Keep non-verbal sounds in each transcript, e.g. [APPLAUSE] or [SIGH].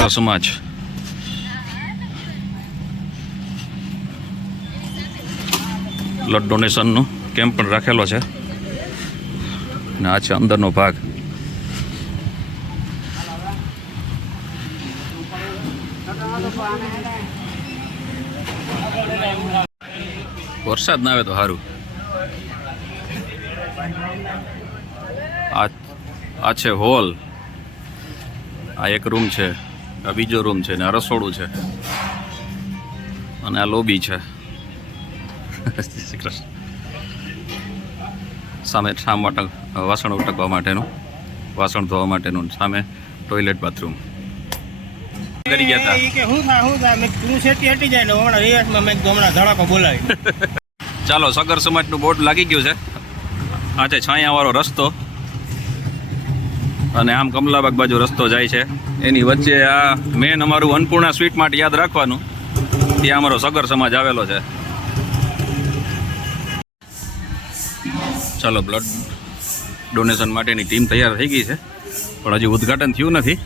સગર સમાજ બ્લડ ડોનેશનનો કેમ્પ પણ રાખેલો છે. અને આ છે અંદરનો ભાગ. વરસાદ ના આવે તો સારું આ છે હોલ. આ એક રૂમ છે. આ બીજો રૂમ છે ને આ રસોડું છે. અને આ લોબી છે. શ્રી કૃષ્ણ. સામે શા માટે વાસણ ઉટકવા માટેનું વાસણ ધોવા માટેનું સામે ટોયલેટ બાથરૂમ કરી ગયા હતા કે હું થા હું થા મેં તું શેટી હટી જાય ને હમણાં રિયાસમાં મેં હમણાં ધડાકો બોલાવી. ચાલો સગર સમાજનું બોર્ડ લાગી ગયું છે. આ છે છાયાવાળો રસ્તો. અને આમ કમલાબાગ બાજુ રસ્તો જાય છે. એની વચ્ચે આ મેન અમારું અન્નપૂર્ણા સ્વીટ માટે યાદ રાખવાનું. ત્યાં અમારો સગર સમાજ આવેલો છે. ચાલો બ્લડ ડોનેશન માટેની ટીમ તૈયાર થઈ ગઈ છે. પણ હજી ઉદ્ઘાટન થયું નથી.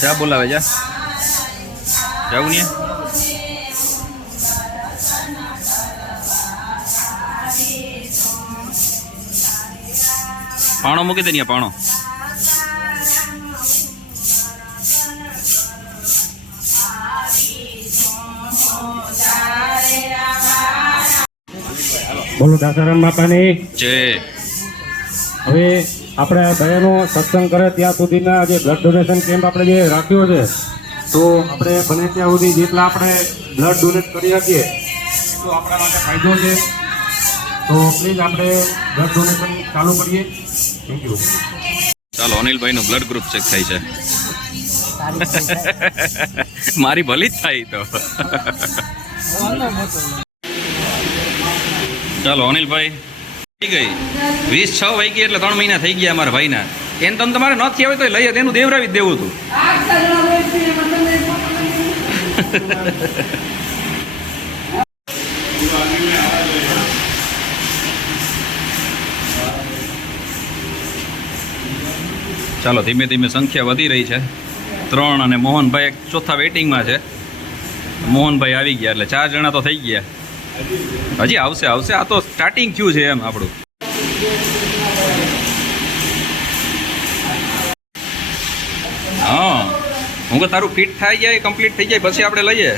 ચા બોલાવે, જા. જાવું ને? પાણો મૂકી દે ને પાણો. બોલો દાસારામ બાપાની. જય હવે આપણે બહેનો સત્સંગ કરે ત્યાં સુધીના જે બ્લડ ડોનેશન કેમ્પ આપણે જે રાખ્યો છે તો આપણે બને ત્યાં સુધી જેટલા આપણે બ્લડ ડોનેટ કરી શકીએ એટલો આપણા માટે ફાયદો છે. તો પ્લીઝ આપણે બ્લડ ડોનેશન ચાલુ કરીએ. ચાલો, અનિલભાઈનું બ્લડ ગ્રુપ ચેક થાય છે. મારી ભલી જ થાય તો. ચાલો, અનિલભાઈ. થઈ ગઈ. વીસ છ વાગી એટલે ત્રણ મહિના થઈ ગયા અમારા ભાઈના. એને તમે તમારે નથી આવે તો લઈએ તેનું દેવરાવી જ દેવું હતું. ચાલો, ધીમે ધીમે સંખ્યા વધી રહી છે. ત્રણ અને મોહનભાઈ એક ચોથા વેઇટિંગમાં છે. મોહનભાઈ આવી ગયા એટલે ચાર જણા તો થઈ ગયા. હજી આવશે આવશે. આ તો સ્ટાર્ટિંગ થયું છે એમ આપણું. હા. હું કે તારું ફિટ થઈ જાય કમ્પ્લીટ થઈ જાય, પછી આપણે લઈએ?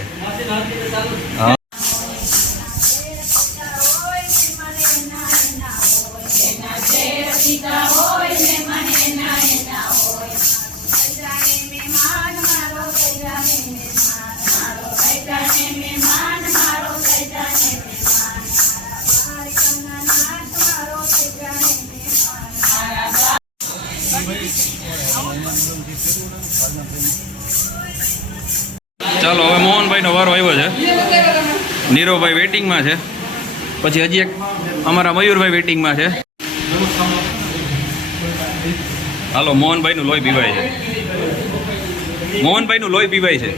નીરવભાઈ વેટિંગમાં છે. પછી હજી એક અમારા મયુરભાઈ વેટિંગમાં છે. હાલો, મોહનભાઈનું લોહી પીવાય છે. મોહનભાઈનું લોહી પીવાય છે.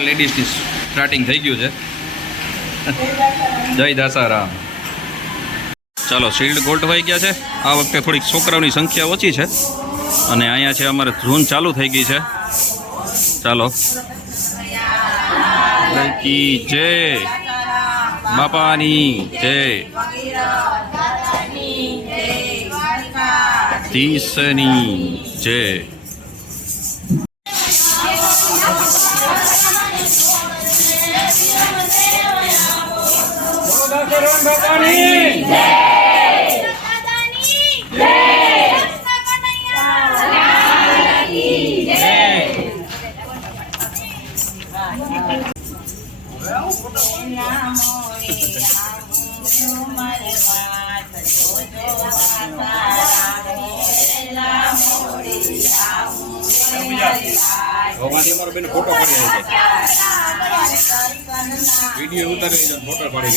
લેડીઝની સ્ટાર્ટિંગ થઈ ગયું છે જય દાસારામ ચાલો શિલ્ડ ગોઠવાઈ ગયા છે આ વખતે થોડીક છોકરાઓની સંખ્યા ઓછી છે અને અહીંયા છે અમારે ધૂન ચાલુ થઈ ગઈ છે ચાલો જય બાપાની જય તીસની જય ભગવાનથી અમારો ઉતારી ફોટો પાડી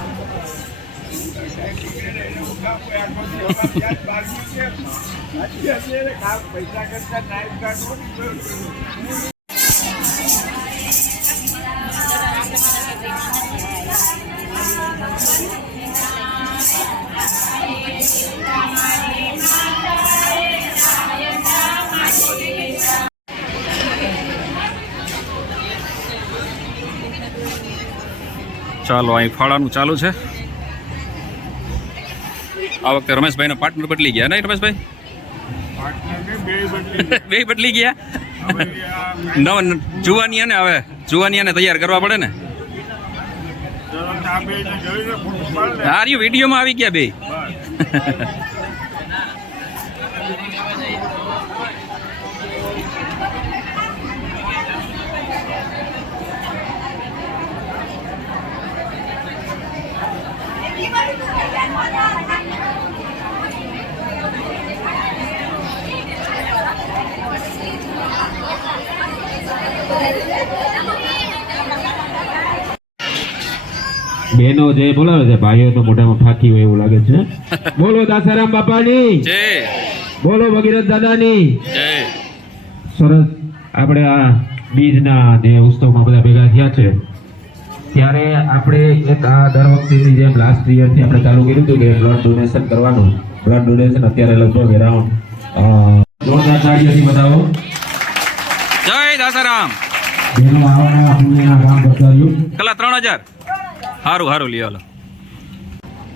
Thank પાડી ચાલો અહીં ફાળાનું ચાલુ છે. આ વખતે રમેશભાઈનો પાર્ટનર બદલી ગયા નહીં રમેશભાઈ? બે બદલી ગયા. [LAUGHS] નવ જુવાની ને હવે જુવાની તૈયાર કરવા પડે ને? રહ્યું વિડીયોમાં આવી ગયા બે. [LAUGHS] બહેનો જે બોલાવે છે ભાઈઓ તો મોઢામાં ફાકી હોય એવું લાગે છે. [LAUGHS] બોલો દાસારામ બાપાની. બોલો ભગીરથ દાદાની. સરસ. આપણે આ બીજના જે ઉત્સવમાં બધા ભેગા થયા છે ત્યારે આપણે એક આ દર વખતેની જેમ લાસ્ટ યરથી આપણે ચાલુ કર્યું હતું કે બ્લડ ડોનેશન કરવાનું. બ્લડ ડોનેશન અત્યારે લગભગ અરાઉન્ડ જોરદાર તાળીઓથી બતાવો જય દાસારામ. જેનું આવવાના પુણ્ય કામ બતાવ્યું. કલા ત્રણ હજાર. સારું સારું લ્યો હાલો.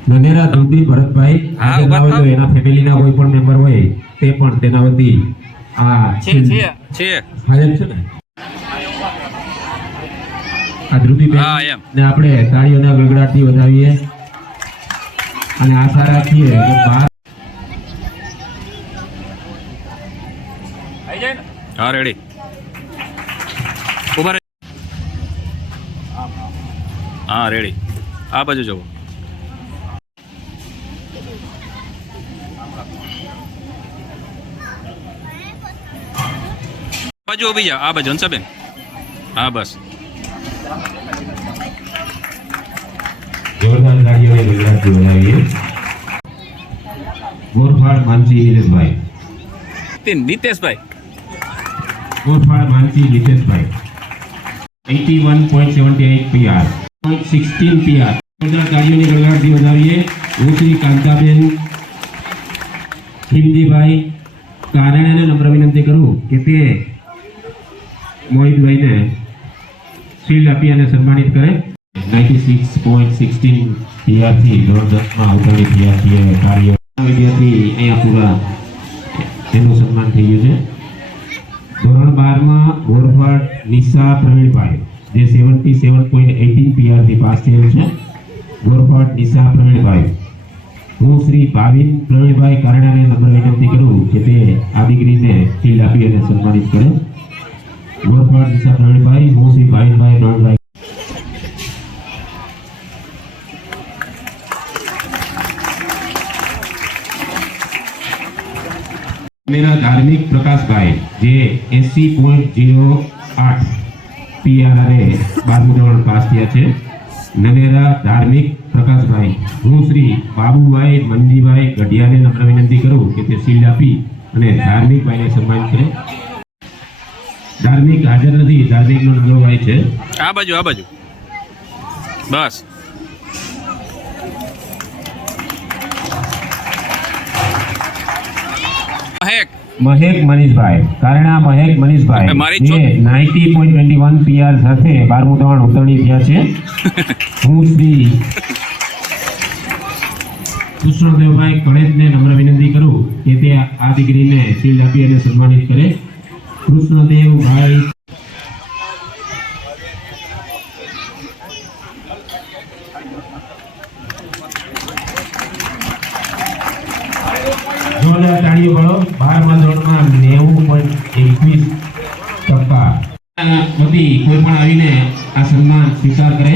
નનેરા ધોબી ભરતભાઈ હા, હાજર ના હોય તો એના ફેમિલીના કોઈ પણ મેમ્બર હોય તે પણ તેના વતી આ છે છે. છે હાજર છે ને? આ એમ. ને આપણે તાળીઓના ગગડાટથી વધાવીએ. અને આશા રાખીએ કે બાર હા રેડી ઊભા હા રેડી આ બાજુ જવું બાજુ ઊભી જાઓ આ બાજુ હંસાબેન હા બસ. જોરદાર તાળીઓના ગગડાટથી વધાવીએ ગોરફાળ માનસી નિલેશભાઈ. તે નીતેશભાઈ. ગોરફાળ માનસી નિતેશભાઈ 81.78 PR 0.16 PR જોરદાર તાળીઓની ગગડાટથી વધાવીએ હું કાંતાબેન, હિમજીભાઈ કારણેને નમ્ર વિનંતી કરું કે તે મોહિતભાઈને શિલ્ડ આપી અને સન્માનિત કરે. નાઇન્ટી સિક્સ પોઈન્ટ સિક્સટીન પીઆરથી ધોરણ દસમાં આવતાની પીઆરથી કાર્ય વિદ્યાર્થી અહીંયા પૂરા એનું સન્માન થઈ ગયું છે. ધોરણ બારમાં ગોરફાટ નિશા પ્રવીણભાઈ. જે સેવન્ટી સેવન પોઈન્ટ એટીન પીઆરથી પાસ થયેલ છે. ગોરફાટ નિશા પ્રવીણભાઈ. હું શ્રી ભાવિન પ્રવીણભાઈ કારણાને નમ્ર વિનંતી કરું કે તે આ દીકરીને શિલ્ડ આપી અને સન્માનિત કરે. ગોરફાટ નિશા પ્રવીણભાઈ, હું શ્રી ભાવિનભાઈ પ્રવીણભાઈ. ધાર્મિક પ્રકાશભાઈ, જે એસી પોઈન્ટ જીરો આઠ પીઆરઆરે બારમું ધોરણ પાસ થયા છે. નવેરા ધાર્મિક પ્રકાશભાઈ, હું શ્રી બાબુભાઈ મંદીભાઈ ગઢિયાને નમ્ર વિનંતી કરું કે તે શિલ્ડ આપી અને ધાર્મિક ભાઈને સન્માન કરે. ધાર્મિક હાજર નથી, ધાર્મિકનો નાનો ભાઈ છે. આ બાજુ આ બાજુ. બસ. મહેક મહેક મનીષભાઈ. કારણા મહેક મનીષભાઈ. Ninety point twenty one PR સાથે બારમું ધોરણ ઉતરણી ગયા છે. [LAUGHS] હું શ્રી કૃષ્ણદેવભાઈ કળેજને નમ્ર વિનંતી કરું કે તે આ દીકરીને શિલ્ડ આપી અને સન્માનિત કરે. કૃષ્ણદેવભાઈ જોરદાર તાળીઓ પાડો બારમા ધોરણમાં નેવું પોઈન્ટ એકવીસ ટકા વતી કોઈ પણ આવીને આ સન્માન સ્વીકાર કરે.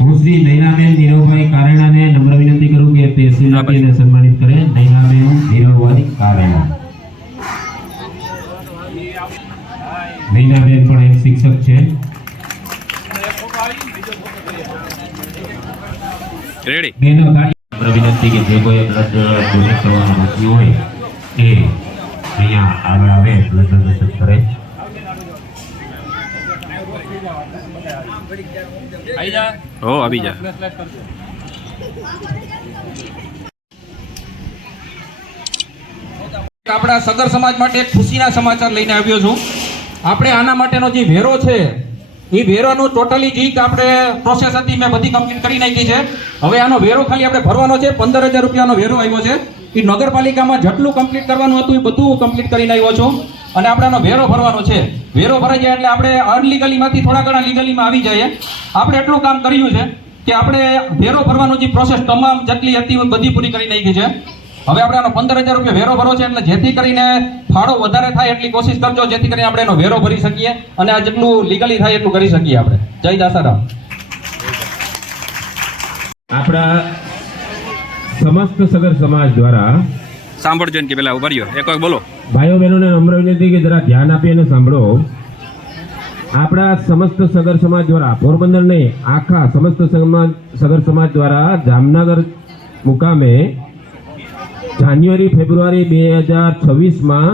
હું શ્રી નૈનાબેન નીરવભાઈ કારેણાને નમ્ર વિનંતી કરું કે તે શીલ આપીને સન્માનિત કરે. નૈનાબેન નીરવભાઈ કારેણા. નૈનાબેન પણ એક શિક્ષક છે. રેડી બેનો નમ્ર વિનંતી કે જે કોઈ બ્લડ ડોનેટ કરવાનું હોય એ અહીંયા આગળ આવે બ્લડ ડોનેશન કરે. હો આવી જા. આપણા સગર સમાજ માટે એક ખુશીના સમાચાર લઈને આવ્યો છું. આપણે આના માટેનો જે વેરો છે એ વેરોનું ટોટલી જે આપણે પ્રોસેસ હતી મેં બધી કમ્પ્લીટ કરી નાખી છે. હવે આનો વેરો ખાલી આપણે ભરવાનો છે પંદર હજાર રૂપિયાનો વેરો આવ્યો છે. એ નગરપાલિકામાં જેટલું કમ્પ્લીટ કરવાનું હતું એ બધું કમ્પ્લીટ કરીને આવ્યો છું. અને આપણે વેરો ભરવાનો છે. વેરો ભરાઈ જાય એટલે આપણે અનલીગલીમાંથી થોડા ઘણા લીગલીમાં આવી જઈએ. આપણે એટલું કામ કર્યું છે કે આપણે વેરો ભરવાનું જે પ્રોસેસ તમામ જેટલી હતી બધી પૂરી કરી નાખી છે. હવે આપણે આનો પંદર હજાર રૂપિયા વેરો ભરો છે એટલે જેથી કરીને ફાળો વધારે થાય એટલી કોશિશ કરજો, જેથી કરીને આપણે એનો વેરો ભરી શકીએ અને આ જેટલું લીગલી થાય એટલું કરી શકીએ આપણે. જય દાસારામ. આપણા સમસ્ત સગર સમાજ દ્વારા સાંભળજો કે પેલા ઊભા રહ્યો. એક બોલો. ભાઈઓ બહેનોને નમ્ર વિનંતી કે જરા ધ્યાન આપી અને સાંભળો. આપણા સમસ્ત સગર સમાજ દ્વારા પોરબંદર ને આખા સમસ્ત સગર સમાજ દ્વારા જામનગર મુકામે જાન્યુઆરી, ફેબ્રુઆરી બે હજાર છવ્વીસમાં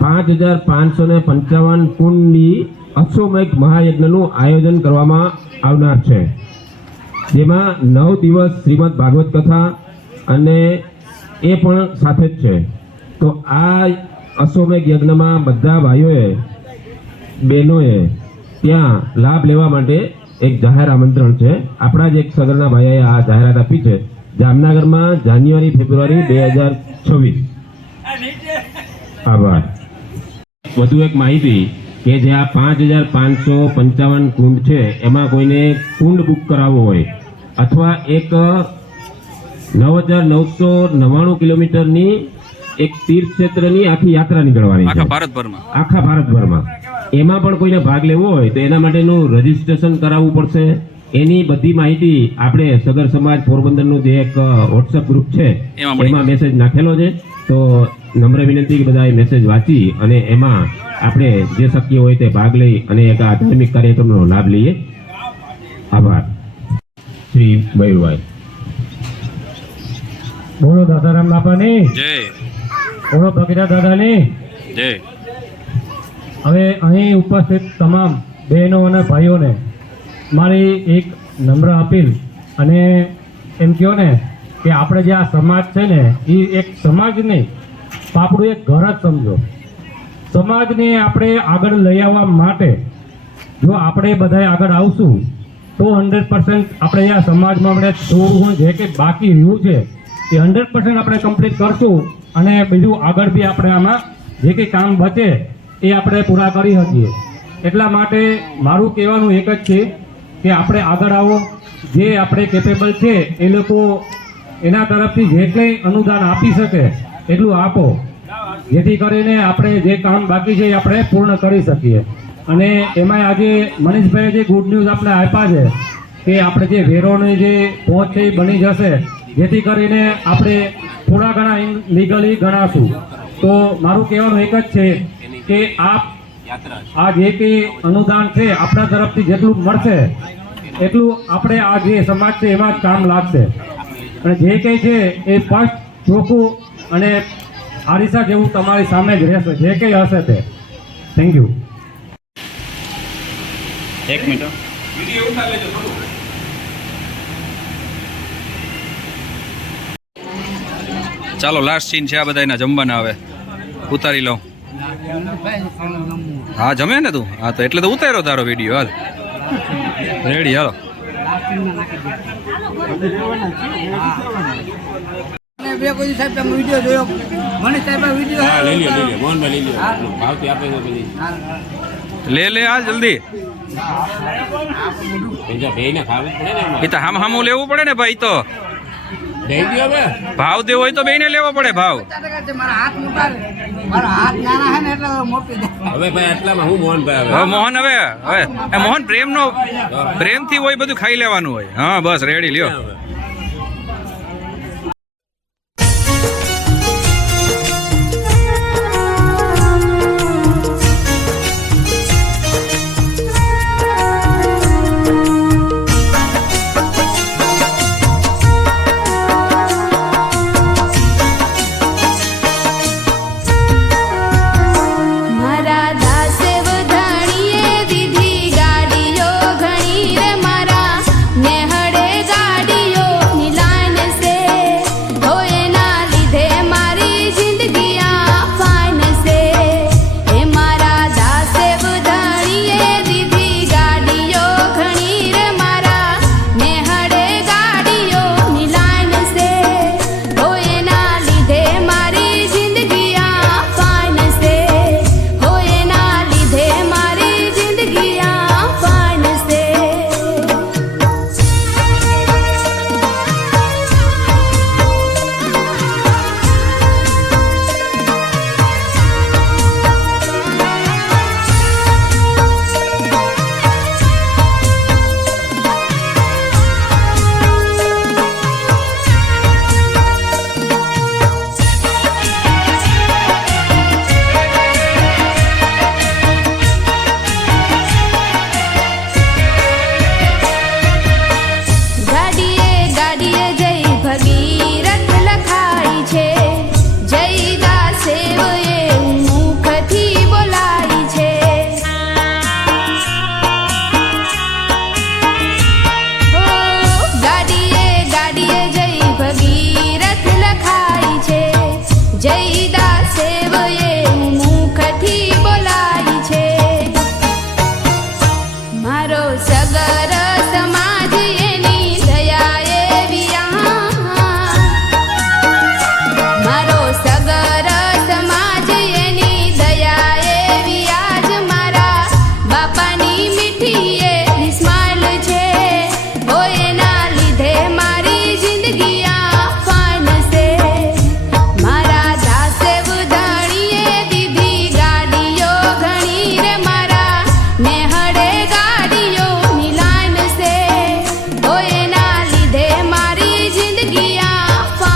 પાંચ હજાર પાંચસો ને પંચાવન કુંડની અશ્વમેઘ મહાયજ્ઞનું આયોજન કરવામાં આવનાર છે. જેમાં નવ દિવસ શ્રીમદ ભાગવત કથા અને એ પણ સાથે જ છે. તો આ અશ્વમેઘ યજ્ઞમાં બધા ભાઈઓએ, બહેનોએ ત્યાં લાભ લેવા માટે એક જાહેર આમંત્રણ છે. આપણા જ એક સગરના ભાઈએ આ જાહેરાત આપી છે. જામનગરમાં જાન્યુઆરી, ફેબ્રુઆરી બે હજાર છવ્વીસ. આભાર. વધુ એક માહિતી કે જે આ પાંચ હજાર પાંચસો પંચાવન કુંડ છે, એમાં કોઈને કુંડ બુક કરાવવો હોય અથવા એક નવ હજાર નવસો નવ્વાણું કિલોમીટરની એક તીર્થ ક્ષેત્રની આખી યાત્રા નીકળવાની આખા ભારતભરમાં? આખા ભારતભરમાં. એમાં પણ કોઈને ભાગ લેવો હોય તો એના માટેનું રજીસ્ટ્રેશન કરાવવું પડશે. એની બધી માહિતી આપણે સગર સમાજ પોરબંદરનું જે એક વોટ્સઅપ ગ્રુપ છે એમાં મેસેજ નાખેલો છે. તો નમ્ર વિનંતી કે બધા એ મેસેજ વાંચી અને એમાં આપણે જે શક્ય હોય તે ભાગ લઈ અને એક આધ્યાત્મિક કાર્યક્રમનો લાભ લઈએ. આભાર. શ્રી મયુરભાઈ બોલો દાદારામ બાપાની. જય. બોલો ભગીરા દાદાની. જય. હવે અહીં ઉપસ્થિત તમામ બહેનો અને ભાઈઓને મારી એક નમ્ર અપીલ અને એમ કહો ને કે આપણે જે આ સમાજ છે ને એ એક સમાજ નહીં આપણું એક ઘર જ સમજો. સમાજને આપણે આગળ લઈ આવવા માટે જો આપણે બધા આગળ આવશું તો હંડ્રેડ પર્સન્ટ આપણે આ સમાજમાં આપણે થોડું જે કે બાકી રહ્યું છે. એ હંડ્રેડ પર્સન્ટ આપણે કમ્પ્લીટ કરશું અને બીજું આગળ બી આપણે આમાં જે કંઈ કામ બચે એ આપણે પૂરા કરી શકીએ. એટલા માટે મારું કહેવાનું એક જ છે કે આપણે આગળ આવો. જે આપણે કેપેબલ છે એ લોકો એના તરફથી જે અનુદાન આપી શકે એટલું આપો. જેથી કરીને આપણે જે કામ બાકી છે એ આપણે પૂર્ણ કરી શકીએ. અને એમાં આજે મનીષભાઈએ જે ગુડ ન્યૂઝ આપણે આપ્યા છે કે આપણે જે વેરોની જે પહોંચ છે એ બની જશે. જેથી કરીને આપણે થોડા ઘણા લીગલી ગણાશું. તો મારું કહેવાનું એક જ છે કે આપ આ જે કંઈ અનુદાન છે આપણા તરફથી જેટલું મળશે એટલું આપણે આ જે સમાજ છે એમાં જ કામ લાગશે. અને જે કંઈ છે એ ફર્સ્ટ ચોખ્ખું અને આરિસા જેવું તમારી સામે જ રહેશે જે કંઈ હશે તે. થેન્ક યુ એક મિનિટ. ચાલો લાસ્ટ સીન છે આ બધાના જમવાના આવે ઉતારી લઉં. હા જમે ને તું? હા તો એટલે તો ઉતાર્યો તારો વીડિયો હાલ. રેડી હાલો. બે કોઈ સાહેબ તમે વીડિયો જોયો? મને સાહેબ આ વીડિયો લઈ લ્યો લઈ લ્યો મોહનભાઈ લઈ લ્યો. ભાવથી આપે તો પછી લે લે આ જલ્દી. એ તો હામ હામું લેવું પડે ને ભાઈ તો. ભાવ દેવો હોય તો બેને લેવો પડે ભાવ. પચાસ ટકા છે મારા હાથ મોટા છે. મારા હાથ નાના છે ને એટલે મોટી છે. હવે હવે મોહન હવે હવે. પ્રેમ મોહન પ્રેમનો પ્રેમથી હોય બધું ખાઈ લેવાનું હોય. હા બસ રેડી લ્યો.